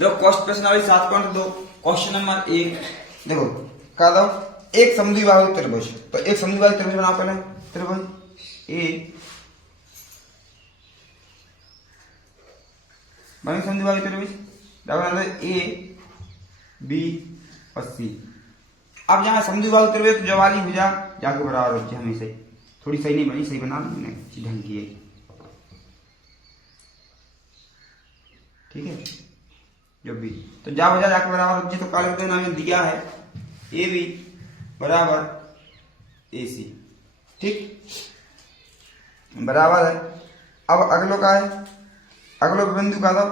देखो क्वेश्चन प्रश्न number 7.2 question number 1 देखो क्या दो एक समद्विबाहु त्रिभुज। तो एक समद्विबाहु त्रिभुज बनाओ पहले। त्रिभुज ए बने समद्विबाहु त्रिभुज ए बी और सी। अब जहां समद्विबाहु त्रिभुज तो ज्वाली भुजा जाके बराबर हो जाए हमेशा। थोड़ी सही नहीं बनी, सही बना लो ढंग की है, ठीक है। जब भी तो जा बजा जाके बराबर हो जाए तो काले देना हमें दिया है ए बी बराबर ए सी, ठीक बराबर है। अब अगलो का है, अगलो बिंदु का था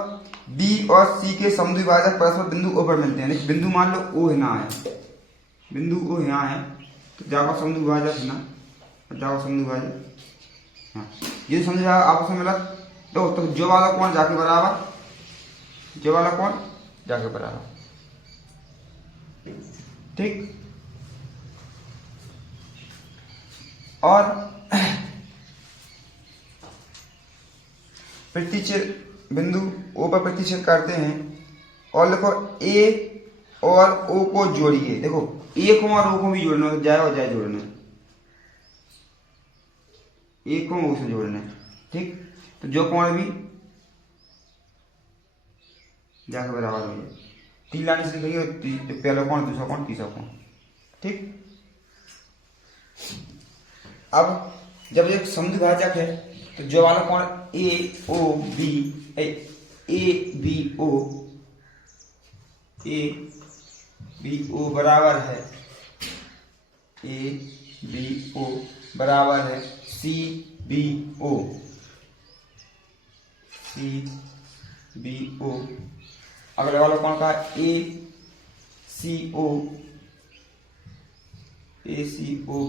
बी और सी के समद्विभाजक परस्पर बिंदु ओ पर मिलते हैं। बिंदु मान लो ओ यहाँ है, बिंदु ओ यहाँ है तो जाओ समद्विभाजक है ना, जाओ समद्विभाजक हाँ। ये समद्विभाजक आपस में मिला तो जो वाला कोण जाके बराबर, जो वाला कोण जाके बराबर, ठीक। और प्रतिच्छेद बिंदु ओ पर प्रतिच्छेद करते हैं और देखो ए और ओ को जोड़िए। देखो ए को और ओ को भी जोड़ना है, जाए और जाए जोड़ना है, ए को ओ से जोड़ना है, ठीक। तो जो कोण भी जाके बराबर हो जाए, 3 लाइन से लिखेंगे पहला कोण दूसरा कोण तीसरा कोण, ठीक। अब जब एक समद्विभाजक है तो जो वाला कोण ए बी ओ बराबर है, ए बी ओ बराबर है सी बी ओ अगले वाला कौन का ए सी ओ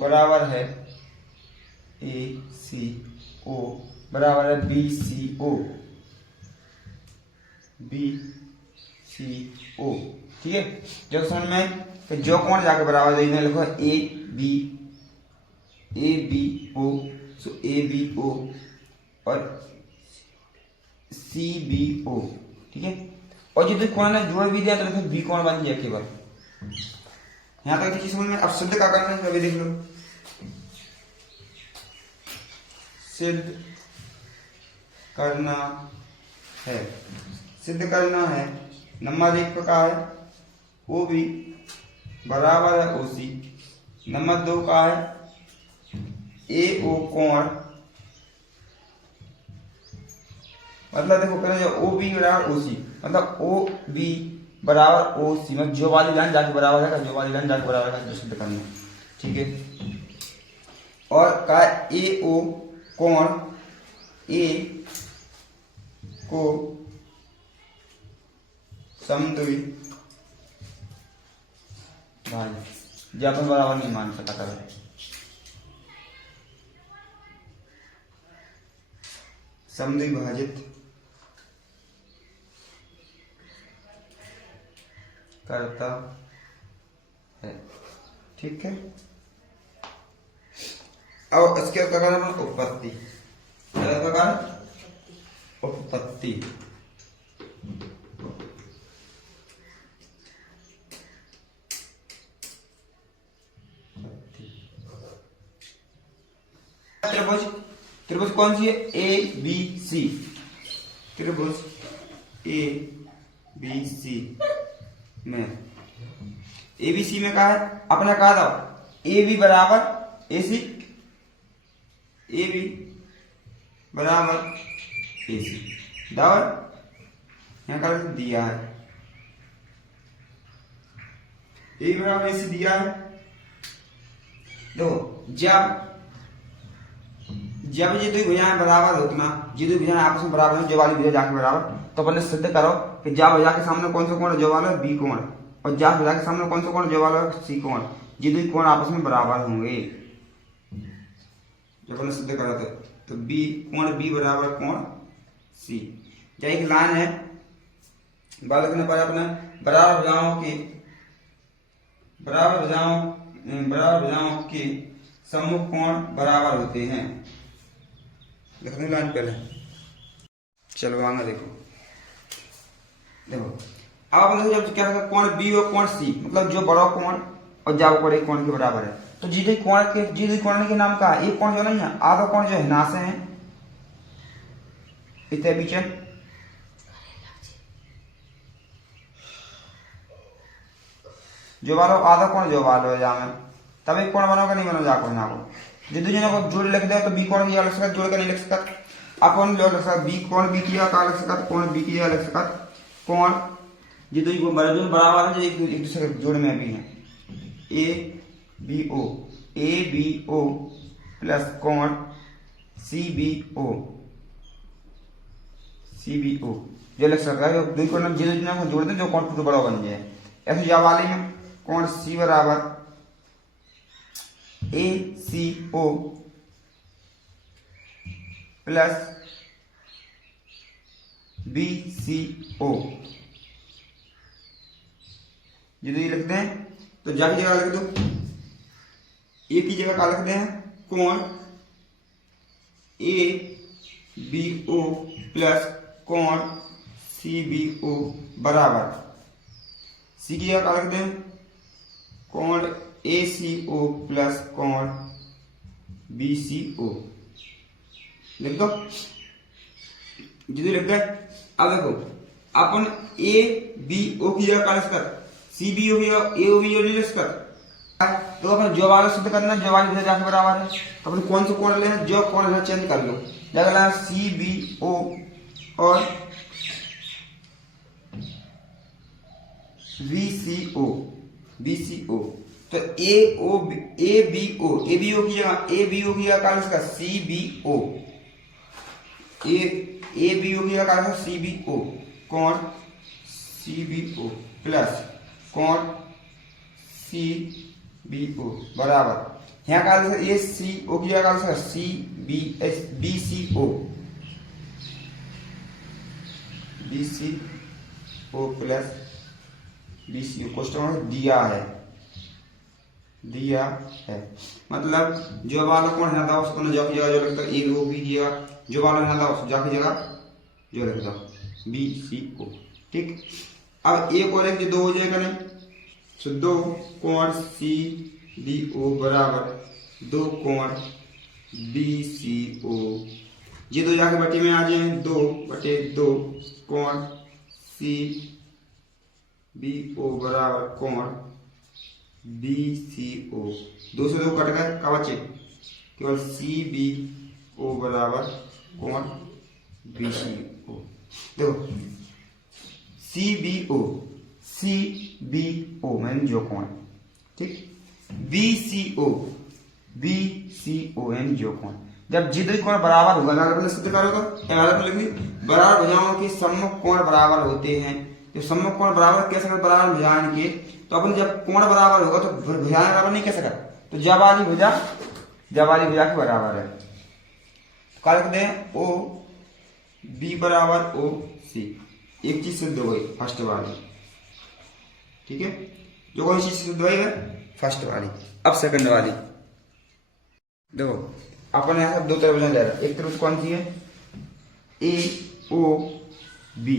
बराबर है बी सी ओ, ठीक है। जो समझ में तो जो कौन जाके बराबर है इन्हें लिखो A B O, so A B O और सी बी ओ, ठीक है। और यदि कोण ने जोड़ भी दिया तो लिखो बी कोण बन गया केवल। यहां तक चीज समझ में। अब सिद्ध क्या करना है अभी देख लो, सिद्ध करना है नंबर 1 का है ओ बी बराबर है ओ सी। नंबर 2 का है ए ओ कोण, मतलब देखो पहले ओ बी बराबर ओ सी, मतलब ओ बी बराबर ओ सी, मतलब जो वाली लाइन जाके बराबर है, जो वाली लाइन जाके बराबर है सिद्ध करना, ठीक है। और का ए ओ कोण ए को समद्विभाजक अपन बराबर नहीं मान सकता करो, समद्विभाजित करता है, ठीक है। अब इसके कारण उत्पत्ति, उत्पत्ति त्रिभुज, त्रिभुज कौन सी है ए बी सी, त्रिभुज ए बी सी में ए बी सी में कहा है अपना कहा था ए बी बराबर ए सी, ए बी बराबर ए सी बराबर यहां का दिया है ए बराबर ए सी दिया है। देखो जब ये दो भुजाएं बराबर होतना, ये दो भुजाएं आपस में बराबर हो, जो वाली भुजा जाके बराबर, तो अपन सिद्ध करो कि जा भुजा के सामने कौन सा कोण जो वाला बी कोण और जा भुजा के सामने कौन सा कोण जो वाला सी कोण, ये दो कोण आपस में बराबर होंगे। जब अपन सिद्ध करा तो बी कोण बी बराबर कोण सी। या एक लाइन है बात लिखने पर अपने बराबर भुजाओं के सम्मुख कोण बराबर होते हैं। लिखने लाइन पहले चलो आगे देखो अब अपन देखो जब क्या होगा कोण बी और कोण सी, मतलब जो बड़ा कोण और जाओ बड़े कोण के बराबर है, तो जी दो कोण के नाम का एक कोण जो नहीं है, आधा कोण जो है ना से है इतने बीच जो वालो आधा कोण जो वालो है जामे तब एक कोण बनोगा नहीं बनो जाको ना को जितने जनों को जोड़ लिख दे तो बी कोण की अलग से जोड़ कर नहीं लिख सकता अपन जो लिख सकता बी कोण बी की का लिख सकता कोण बी की लिख सकता कोण जितने को बराबर है जो एक दूसरे के जोड़ में भी है ए बी ओ प्लस कोण सी बी ओ जो लिख सकता है जो दो कोण जितने को जोड़ दे जो कोण टू बड़ा बन जाए। ऐसे या वाले में कोण सी बराबर A C O plus B C ओ ये लिखते हैं तो जाकी जगह लिख दो ए की जगह क्या लिखते हैं कोण ए बी ओ प्लस कोण सी बी ओ बराबर सी की जगह क्या लिखते हैं कोण ए सी ओ प्लस कोण बी सी ओ लिख दो जितने लिख गए। अब देखो अपन ए बी ओ की जगह क्या लिख सकते सी बी ओ की जगह ए ओ बी ओ नहीं लिख सकते तो अपन जो वाला सिद्ध करना जो वाली इधर जाके बराबर है तो अपन कौन सा कोण लेना जो कोण इधर चेंज कर लो जगह सी बी ओ और बी सी ओ तो ए बी ओ की जगह क्या लिखा C B O A B O की जगह क्या लिखा सी बी ओ कोण सी बी ओ प्लस कोण सी बी ओ बराबर यहाँ क्या लिखा ए सी ओ की जगह क्या लिखा C B C O plus B C O question दिया है मतलब जो वाला कोण है उसको जो की जगह जो लिखता है ए ओ बी की जगह जो वाला है उस जाकी जगह जो लिखता बी सी ओ ठीक। अब एक और एक दो हो जाएगा नहीं तो दो कोण सी बी ओ बराबर दो कोण बी सी ओ ये दो जाके बटे में आ जाए 2/2 कोण सी बी ओ बराबर कोण बी सी ओ 2 से 2 कट गए क्या बचे केवल सी बी ओ बराबर कोण बी सी ओ। देखो सी बी ओ यानी जो कोण ठीक बी सी ओ यानी जो कोण जब जितने कोण बराबर होगा ना सिद्ध करोगे बराबर भुजाओं के सम्मुख कोण बराबर होते हैं जो सम्मुख कोण बराबर कैसे बराबर भुजाएं के तो अपन जब कोण बराबर होगा तो भुजाएं बराबर नहीं कह सकता तो जवाली भुजा के बराबर है तो क्या लिखते हैं ओ बी बराबर ओ सी एक चीज सिद्ध हो गई फर्स्ट वाली ठीक है जो कौन सी सिद्ध हुई है फर्स्ट वाली। अब सेकंड वाली देखो अपन यहां दो तरफ ले रहा है एक तरफ कौन सी है ए ओ बी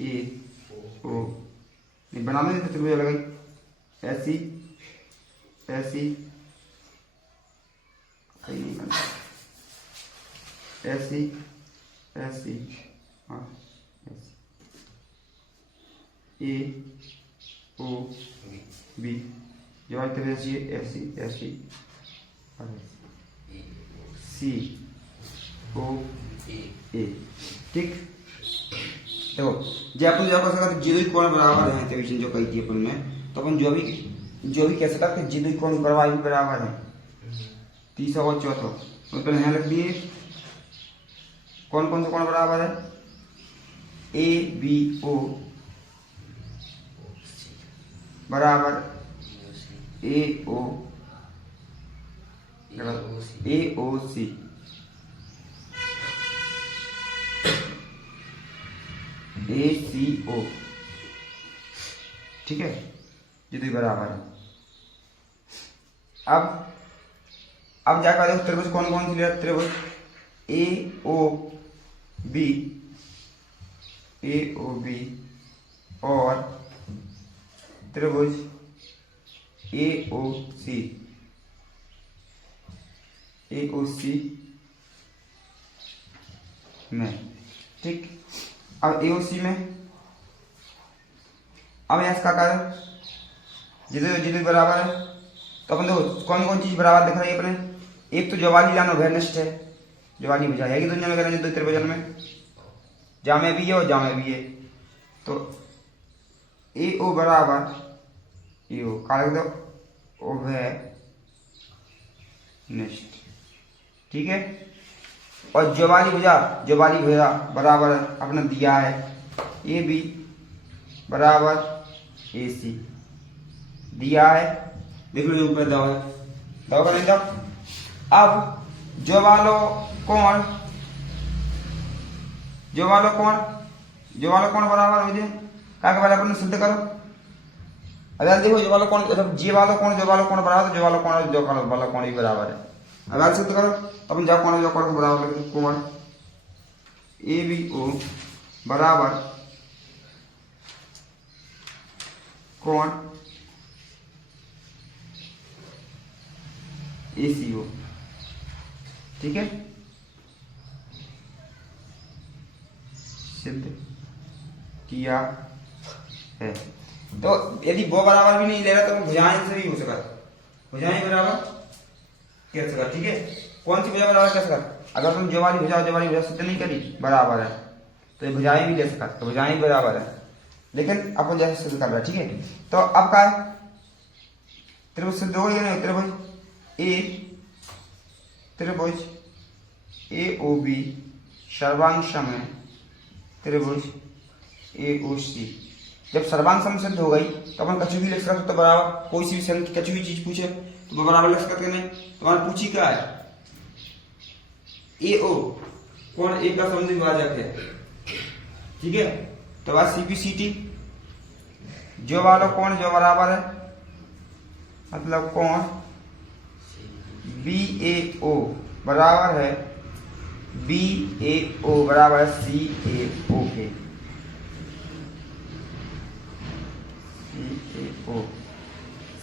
ए ओ नहीं बना दें तो त्रिभुज लगाई ऐसी हाँ ए ओ बी जो आज तरह से ऐसी सी ओ ए ठीक। देखो जब अपन जो कर सकते जीरो कोण बराबर है तो जो कही थी अपन ने तो अपन जो भी कह सकता कि जीरो कोण बराबर है तीसरा और चौथा तो पहले यहाँ लिख दिए कौन कौन सा कोण बराबर है ए बी ओ बराबर ए ओ सी ए सी ओ ठीक है जितने बराबर है। अब जाकर देखो त्रिभुज कौन कौन सी त्रिभुज ए ओ बी ए ओ बी और त्रिभुज ए ओ सी में, ठीक। अब ए ओ सी में अब यहाँ इसका कार्य जितने जितने बराबर है, तो अपन देखो कौन कौन चीज बराबर दिख रही है अपने। एक तो ज्वाली लाइन अभ्यनिष्ठ है, ज्वाली भुजा है कि दुनिया में करेंगे दो त्रिभुजन में, जामे भी है और जामे भी है। तो ए ओ बराबर ए ओ कार्य दो अभ्यनिष्ठ, ठीक है। और ज्वाली भुजा बराबर अपने दिया है ए बी बराबर ए सी दिया है, देख लो ऊपर दवा करें दो। अब ज्वालो कोण बराबर हो जाए क्या के बराबर सिद्ध करो। अब यार देखो ज्वालो कोण बराबर, तो ज्वालो कोण भी बराबर है। अब यार सिद्ध करो, अपन जाओ कोण को बराबर लगे, कोण ए बी ओ बराबर कोण ए सी ओ, ठीक है, सिद्ध किया है। तो यदि वो बराबर भी नहीं ले रहा तो भुजाएं से भी हो सका, भुजाएं बराबर कह सका, ठीक है। कौन सी भुजा बराबर कह सका, अगर तुम ज्वाली भुजा सिद्ध नहीं करी बराबर है तो ये भुजाएं भी ले सका, तो भुजाएं बराबर है, लेकिन अपन जैसे सिद्ध कर रहा है, ठीक है। तो अब का त्रिभुज सिद्ध हो या नहीं, त्रिभुज ए ओ बी सर्वांग सम त्रिभुज ए ओ सी। जब सर्वांग सम सिद्ध हो गई तो अपन कछु भी लिख सकते, तो बराबर कोई सी भी संख्या कछु भी चीज पूछे तो बराबर लिख सकते नहीं। तुम्हारा पूछी क्या है, ए ओ कोण ए का समद्विभाजक है, ठीक है। तो बात सी पी सी टी जो कोण जो बराबर है, मतलब कोण बी ए ओ बराबर है बी ए ओ बराबर है सी ए ओ के,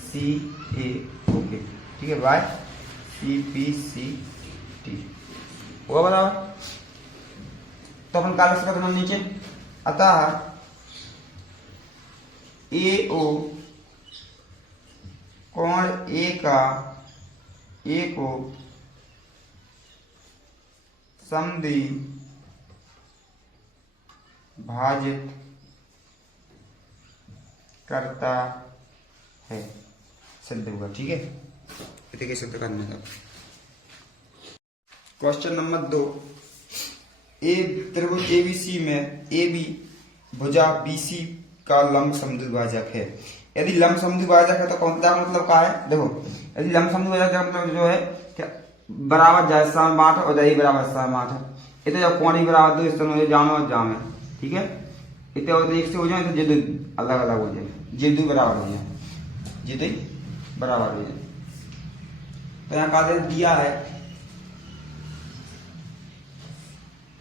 सी ए ओ के, ठीक है, by C P C T हुआ बराबर। तो अपन काल से करना नीचे, अतः ए ओ कोण ए को समद्वि भाजित करता है, सिद्ध होगा, ठीक है। इसे सिद्ध करने का क्वेश्चन नंबर 2, ए त्रिभुज एबीसी में ए बी भुजा बीसी का लंब समद्विभाजक है। यदि लंब समद्विभाजक है तो कौन सा मतलब क्या है, देखो यदि लंब समद्विभाजक का मतलब जो है क्या बराबर जाए समाठ और जाए बराबर समाठ है। इतने जब कोण ही बराबर दो इस तरह जानो और जामे, ठीक है। इतने और एक से हो जाए तो जे दो अलग अलग हो जाए, जे दो बराबर हो जाए, जे दो बराबर हो जाए। तो यहाँ का दिया है,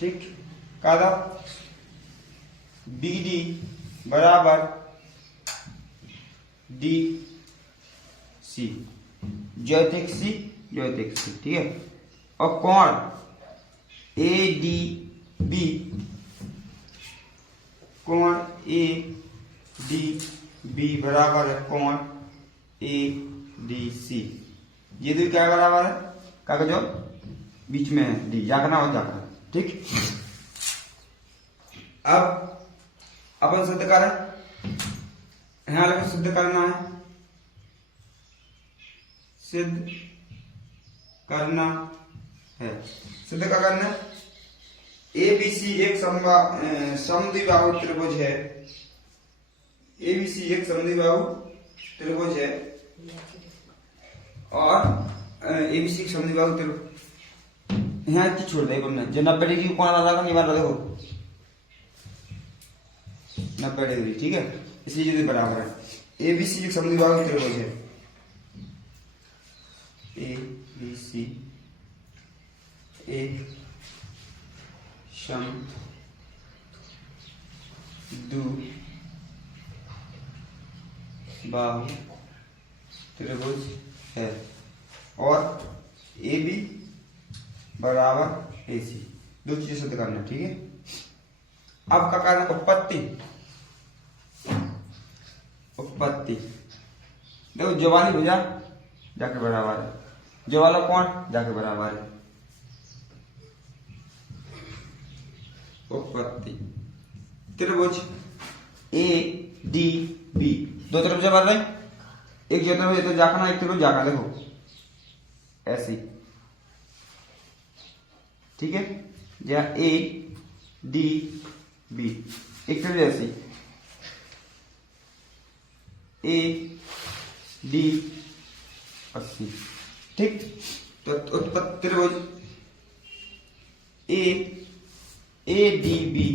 ठीक, कादा बी डी बराबर डी सी, ज्योतिक सी, ठीक है। और कोण ए डी बी, कोण ए डी बी बराबर है कोण ए डी सी। ये दो क्या बराबर है, क्या जो बीच में है डी, जागना और जागना, ठीक। अब अपन सिद्ध करें, यहां लगे सिद्ध करना है, सिद्ध करना है, सिद्ध क्या करना है, ए बी सी एक समद्विबाहु त्रिभुज है, ए बी सी एक समद्विबाहु त्रिभुज है और ए बी सी समद्विबाहु त्रिभुज यहाँ की छोड़ दे जो 90 डिग्री कोण वाला निवार देखो 90 डिग्री, ठीक है, इसलिए यदि बराबर है। ए बी सी एक समद्विबाहु त्रिभुज है, ए बी सी एक बाहु त्रिभुज है और ए बी बराबर ए सी, दो चीजें सिद्ध करना, ठीक है। अब क्या करना, उत्पत्ति देखो, जो वाली भुजा जाके बराबर है, जो वाला कोण जाके बराबर है। उत्पत्ति त्रिभुज ए डी बी, दो तरफ से बन रहे, एक जो तरफ तो जाना, एक तरफ जाना, देखो ऐसी, ठीक है। जहाँ ए डी बी एक तरफ ऐसी, ए डी 80, ठीक। तो उत्पत्ति त्रिभुज ए डी बी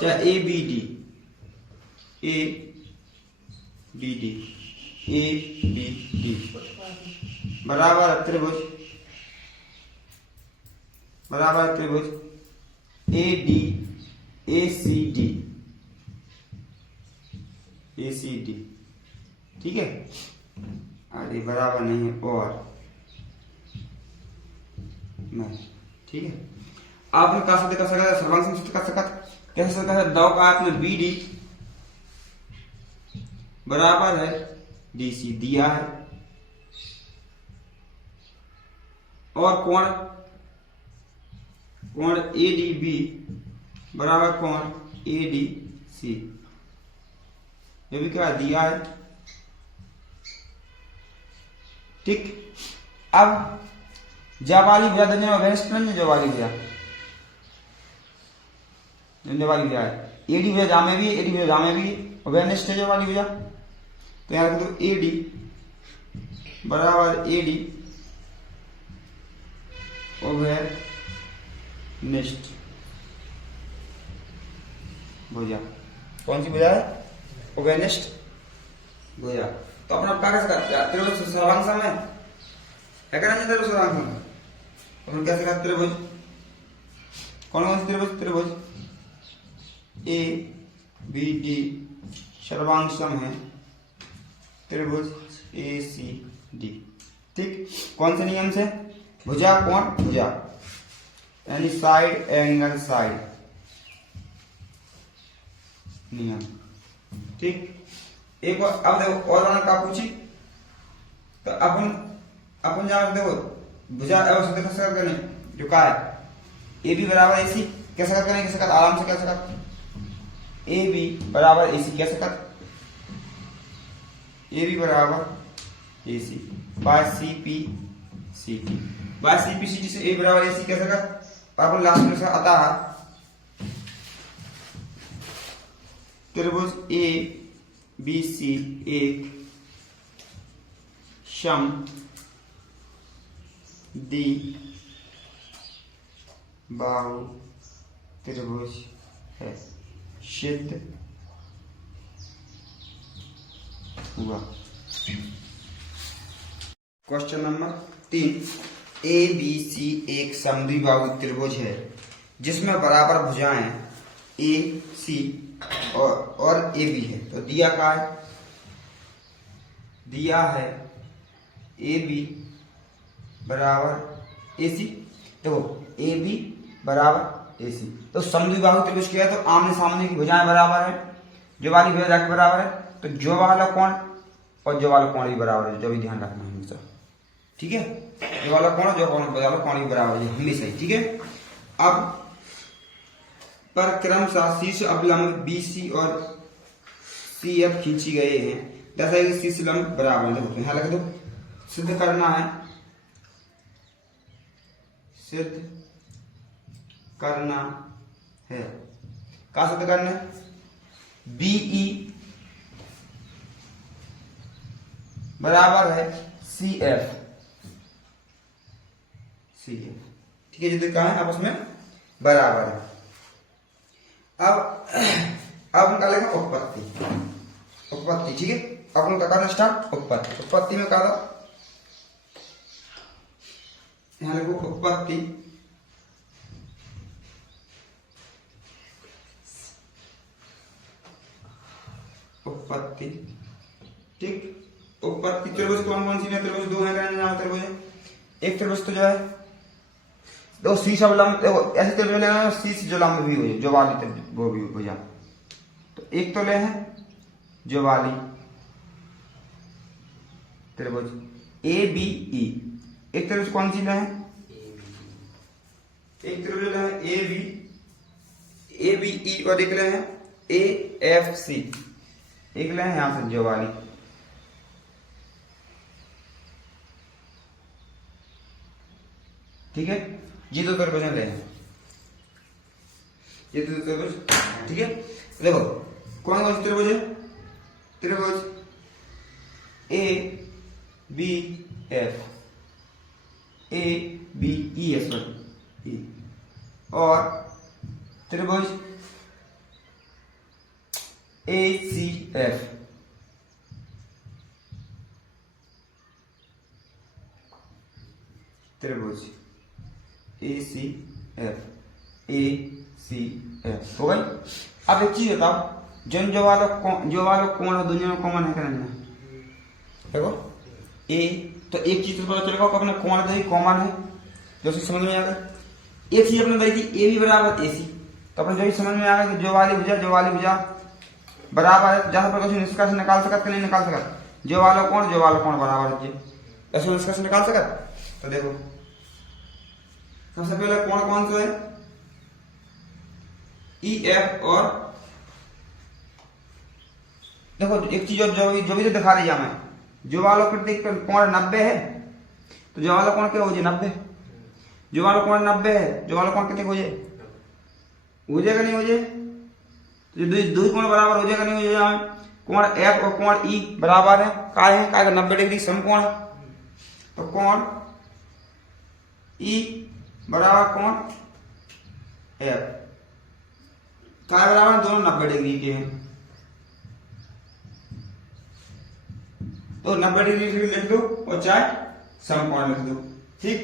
चाहे A B D, A B D, A B D बराबर त्रिभुज A D A C D, A C D, ठीक है। अरे बराबर नहीं है और नहीं, ठीक है। आपने कहा सकते कर सकता, सर्वांग संयुक्त कर सकता, कैसे सकता है, दाव का आपने बी डी बराबर है डी सी दिया है, और कोण ए डी बी बराबर कोण ए डी सी, ये भी क्या दिया है, ठीक। अब जावाली भुजा दोनों में वेस्ट में जवाली भुजा है, एडी भुजा जामे भी, एडी भुजा जामे भी, और वेनिस्ट है जवाली भुजा। तो यहाँ रख दो ए डी बराबर ए डी ओवर नेस्ट भुजा, कौन सी भुजा है, ओवेनिस्ट भुजा। तो अपना कागज का त्रिभुज सर्वांग सम है क्या नहीं, त्रिभुज सर्वांग सम, तो हम कैसे करते त्रिभुज, कौन सी त्रिभुज ए बी डी सर्वांग सम है त्रिभुज ए सी डी, ठीक। कौन से नियम से, भुजा कोण भुजा यानी साइड एंगल साइड नियम, ठीक। एक बार अब देखो और वाला का पूछी, तो अपन जान देखो भुजा अवस्थित कैसे करने, जो का है ए बी बराबर ए सी, कैसे करने, कैसे कर आराम से कैसे कर, ए बी बराबर ए सी कैसे कर, ए बी बराबर A C by C P C T, by C P C T से ए बराबर ए सी कैसे कर, अपन लास्ट में आता है त्रिभुज ए बी सी एक सम डी बाहु त्रिभुज है, सिद्ध हुआ। Question number 3, A B C एक समद्विबाहु त्रिभुज है जिसमें बराबर भुजाएं ए सी और ए बी है। तो दिया क्या है, दिया है ए बी बराबर ए सी, देखो ए बी बराबर ए सी, तो समद्विबाहु त्रिभुज क्या है, तो आमने सामने की भुजाएं बराबर है, जो वाली भुजा जाके बराबर है, तो जो वाला कोण और जो वाला कोण भी बराबर है, जो भी ध्यान रखना है हमेशा, ठीक है। जो वाला कोण जो वाला कोण भी बराबर है हमेशा ही, ठीक है। अब पर क्रमशः शीर्ष अवलंब बी सी और सी एफ खींची गए हैं, जैसा कि शीर्ष लंब बराबर है, देखो यहाँ लगे तो सिद्ध करना है, सिद्ध करना है, क्या सिद्ध करना है, बीई बराबर है सी एफ, ठीक है, जितने कहा है आपस में बराबर है। अब उनका लेगा उत्पत्ति, ठीक है। अब उनका करना स्टार्ट, उत्पत्ति में कहा यहाँ लिखो उत्पत्ति उपपत्ति, ठीक। उपपत्ति त्रिभुज कौन कौन सी है? त्रिभुज दो है, त्रिभुज एक त्रिभुज तो जो है दो सी सब लंब, ऐसे त्रिभुज लेना सी जो लंब भी हो जाए, जो वाली वो भी हो जाए। तो एक तो ले हैं जो वाली त्रिभुज ए बी ई, एक त्रिभुज कौन सी ले हैं? एक त्रिभुज ले हैं ए बी ई, और एक ले हैं ए एफ सी, एक ले हैं यहां से जो वाली, ठीक है। ये दो त्रिभुज ले हैं, ये दो त्रिभुज, ठीक है। देखो कौन कौन सी त्रिभुज है? त्रिभुज A B F, A B E है, सॉरी, और त्रिभुज ए सी एफ, त्रिभुज ए सी एफ, ए सी एफ हो गई। अब एक चीज बताओ, जो वालों कोण है दुनिया में कॉमन है क्या? नहीं, देखो ए, तो एक चीज तो पता चलेगा कि अपने कोण दे कॉमन है, जो चीज समझ में आ गई। एक चीज अपने बताई थी ए बी बराबर ए सी, तो अपने जो ही समझ में आ गया कि जो वाली भुजा बराबर है, जहां पर निष्कर्ष निकाल सकत कि नहीं निकाल सकत, जो वालों कोण बराबर है, ऐसे निष्कर्ष निकाल सकत। तो देखो सबसे पहले कोण कौन सा है? ई एफ, और देखो एक चीज जो भी तो दिखा रही है हमें, जो वालों प्रत्येक कोण 90 है, तो जो वाला कोण क्या हो जाए? 90। जो वाला कोण 90 है, जो वाला कोण कितने हो जाए? हो जाएगा नहीं हो जाए? तो दो कोण बराबर हो जाएगा नहीं हो जाएगा? कोण एफ और कोण ई बराबर है, काय है? काय का 90 डिग्री समकोण, तो कोण ई बराबर कोण एफ, काय बराबर दोनों 90 डिग्री के हैं, तो 90 डिग्री से भी लिख दो और चाहे समकोण लिख दो, ठीक।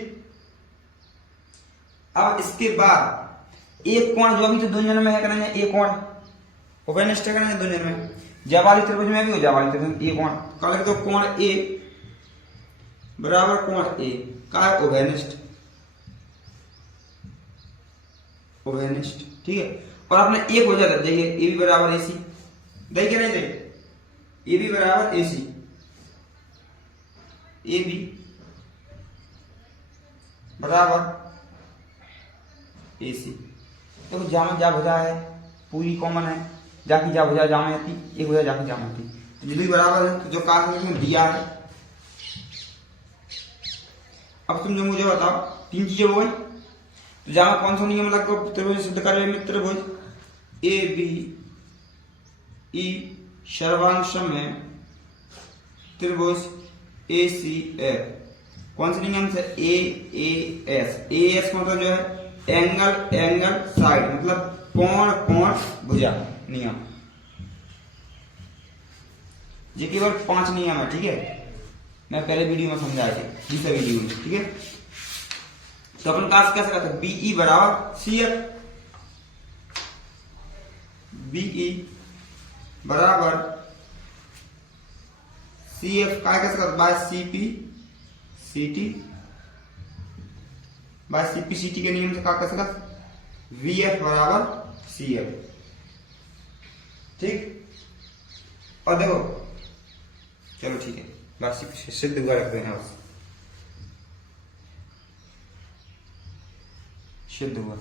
अब इसके बाद एक कोण जो अभी तो दुनिया में है क्या? नहीं, एक कोण ओवेनिस्ट है क्या? नहीं, दुनिया में जावाली त्रिभुज में भी हो, जावाली त्रिभुज एक कोण का लिख दो, कोण ए बराबर कोण ए, का ओवेनिस्ट, ओवेनिस्ट, ठीक है। और आपने एक हो जाता, देखिए ए बी बराबर ए सी, दे क्या नहीं दे? ए बी बराबर ए सी, ए बी बराबर ए सी। देखो जाम जा भुजा है पूरी कॉमन है, जाकी जा भुजा जाम आती, एक भुजा जाकी जाम आती, तो जल्दी बराबर है, तो जो कारण में दिया है। अब तुम जो मुझे बताओ, तीन चीजें हो गई, तो जहां कौन सा नियम लगो त्रिभुज सिद्ध कर में? त्रिभुज ए बी ई सर्वांश में त्रिभुज ए सी एफ, कौन से नियम से? ए एस मतलब जो है एंगल साइड, मतलब कोण भुजा नियम। ये केवल 5 नियम है, ठीक है। मैं पहले वीडियो में समझाया था, दूसरे वीडियो में, ठीक है। तो अपन काश कैसे करते हैं? बीई बराबर सी एफ, बीई बराबर सी एफ, का कैसे करते? बाय सीपी सीटी, बाय सीपी सीटी के नियम से का कैसे करते? वी एफ बराबर सी एफ, ठीक। और देखो चलो ठीक है, बस सिद्ध हुआ रखते हैं, बस सिद्ध हुआ।